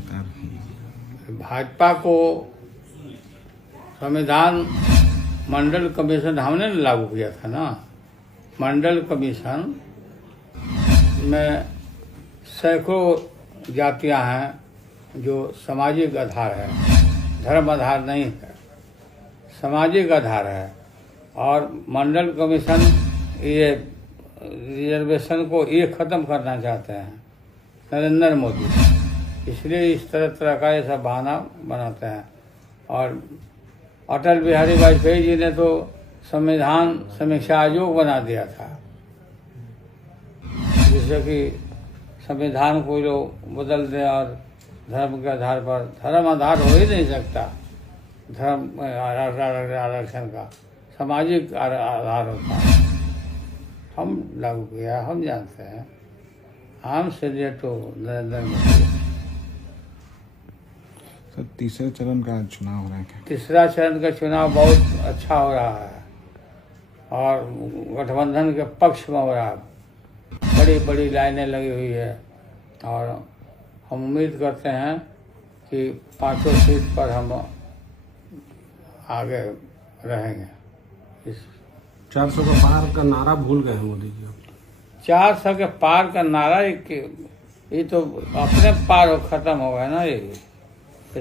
लगातार? भाजपा को संविधान मंडल कमीशन हमने लागू किया था ना। मंडल कमीशन में सैकड़ों जातियां हैं जो सामाजिक आधार है, धर्म आधार नहीं है, सामाजिक आधार है। और मंडल कमीशन ये रिजर्वेशन को ये ख़त्म करना चाहते हैं नरेंद्र मोदी, इसलिए इस तरह का ये सब बहाना बनाते हैं। और अटल बिहारी वाजपेयी जी ने तो संविधान समीक्षा आयोग बना दिया था, जिससे कि संविधान को लोग बदल दें और धर्म के आधार पर, धर्म आधार हो ही नहीं सकता धर्म आरक्षण का, सामाजिक आधार होता है। हम लागू किया, हम जानते हैं, हम से तो नरेंद्र मोदी। सर, तीसरे चरण का चुनाव हो रहा है क्या? तीसरा चरण का चुनाव बहुत अच्छा हो रहा है और गठबंधन के पक्ष में हो रहा है। बड़ी बड़ी लाइनें लगी हुई है और हम उम्मीद करते हैं कि 5 सीट पर हम आगे रहेंगे। इस 400 का पार का नारा भूल गए हैं मोदी जी। 400 के पार का नारा ये तो अपने पार हो खत्म हो गया ना। ये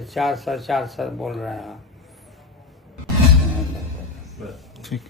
400 बोल रहे हैं। ठीक।